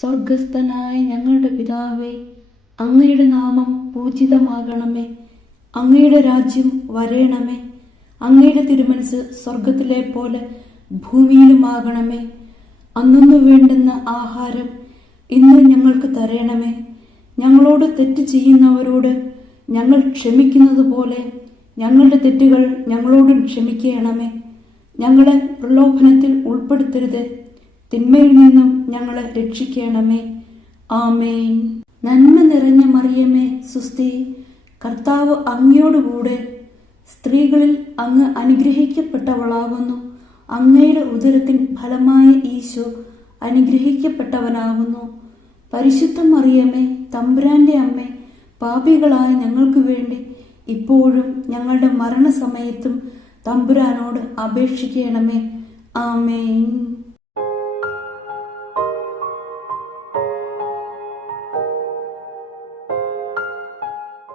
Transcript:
സ്വർഗസ്ഥനായ ഞങ്ങളുടെ പിതാവേ, അങ്ങയുടെ നാമം പൂജിതമാകണമേ. അങ്ങയുടെ രാജ്യം വരേണമേ. അങ്ങയുടെ തിരുമനസ് സ്വർഗത്തിലെ പോലെ ഭൂമിയിലുമാകണമേ. അന്നു വേണ്ടുന്ന ആഹാരം ഇന്ന് ഞങ്ങൾക്ക് തരണമേ. ഞങ്ങളോട് തെറ്റ് ചെയ്യുന്നവരോട് ഞങ്ങൾ ക്ഷമിക്കുന്നത് പോലെ ഞങ്ങളുടെ തെറ്റുകൾ ഞങ്ങളോടും ക്ഷമിക്കണമേ. ഞങ്ങളെ പ്രലോഭനത്തിൽ ഉൾപ്പെടുത്തരുത്, തിന്മയിൽ നിന്നും ഞങ്ങളെ രക്ഷിക്കണമേ. ആമേൻ. നന്മ നിറഞ്ഞ മറിയമേ, സുസ്തി, കർത്താവ് അങ്ങയോടുകൂടെ സ്ത്രീകളിൽ അങ്ങ് അനുഗ്രഹിക്കപ്പെട്ടവളാകുന്നു. അങ്ങയുടെ ഉദരത്തിൻ ഫലമായ ഈശോ അനുഗ്രഹിക്കപ്പെട്ടവനാകുന്നു. പരിശുദ്ധ മറിയമേ, തമ്പുരാന്റെ അമ്മേ, പാപികളായ ഞങ്ങൾക്ക് വേണ്ടി ഇപ്പോഴും ഞങ്ങളുടെ മരണസമയത്തും തമ്പുരാനോട് അപേക്ഷിക്കണമേ. ആമേൻ.